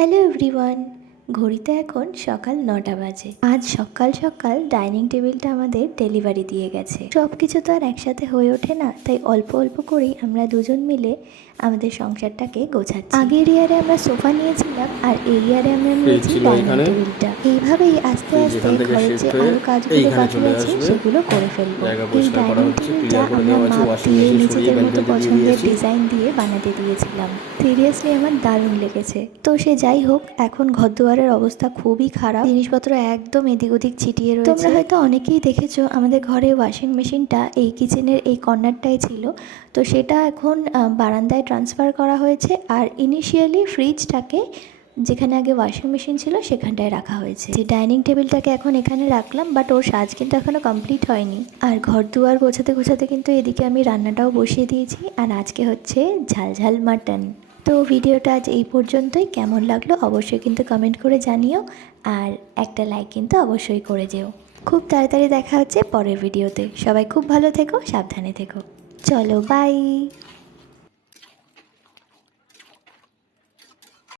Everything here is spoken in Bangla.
হ্যালো এভরিওয়ান, ঘড়িতে এখন সকাল 9টা বাজে। আজ সকাল সকাল ডাইনিং টেবিলটা আমাদের ডেলিভারি দিয়ে গেছে। সব কিছু তো আর একসাথে হয়ে ওঠে না, তাই অল্প অল্প করেই আমরা দুজন মিলে আমাদের সংসারটাকে গোছাচ্ছি। আগের ইয়ারে আমরা সোফা নিয়েছিলাম, আর এই ইয়ারে আমরা ফ্রিজ নিয়েছি ছিল ডাইনিং এখানে। টেবিলটা। এইভাবেই আস্তে ফ্রিজ আস্তে এখান থেকে ঘরের যে শিফট হয়ে আরো কাজগুলো এইখানে বাকি চলে আছে আসবে। সেগুলো করে ফেলবো। জায়গা এই পরিষ্কার করা ডাইনিং হচ্ছে, টেবিলটা ক্লিয়ার করে আমরা দেওয়া আছে। মাপ ওয়াশিং দিয়ে মেশিন সরিয়ে নিজেদের মতো ব্যালকনিতে দিয়ে পছন্দের দিয়েছি। ডিজাইন দিয়ে বানাতে দিয়েছিলাম। সিরিয়াসলি আমার দারুণ লেগেছে। তো সে যাই হোক, এখন ঘরদুয়ারের অবস্থা খুবই খারাপ, জিনিসপত্র একদম এদিক ওদিক ছিটিয়ে রয়েছে। তোমরা হয়তো অনেকেই দেখেছো আমাদের ঘরে ওয়াশিং মেশিনটা এই কিচেনের এই কর্নারটাই ছিল, তো সেটা এখন বারান্দায় ট্রান্সফার করা হয়েছে। আর ইনিশিয়ালি ফ্রিজটাকে যেখানে আগে ওয়াশিং মেশিন ছিল সেখানটায় রাখা হয়েছে। যে ডাইনিং টেবিলটাকে এখন এখানে রাখলাম, বাট ওর সাজ কিন্তু এখনও কমপ্লিট হয়নি। আর ঘর দুয়ার গোছাতে গোছাতে কিন্তু এদিকে আমি রান্নাটাও বসিয়ে দিয়েছি। আর আজকে হচ্ছে ঝালঝাল মাটন। তো ভিডিওটা আজ এই পর্যন্তই। কেমন লাগলো অবশ্যই কিন্তু কমেন্ট করে জানিও, আর একটা লাইক কিন্তু অবশ্যই করে যেও। খুব তাড়াতাড়ি দেখা হচ্ছে পরের ভিডিওতে। সবাই খুব ভালো থেকো, সাবধানে থেকো। চলো বাই।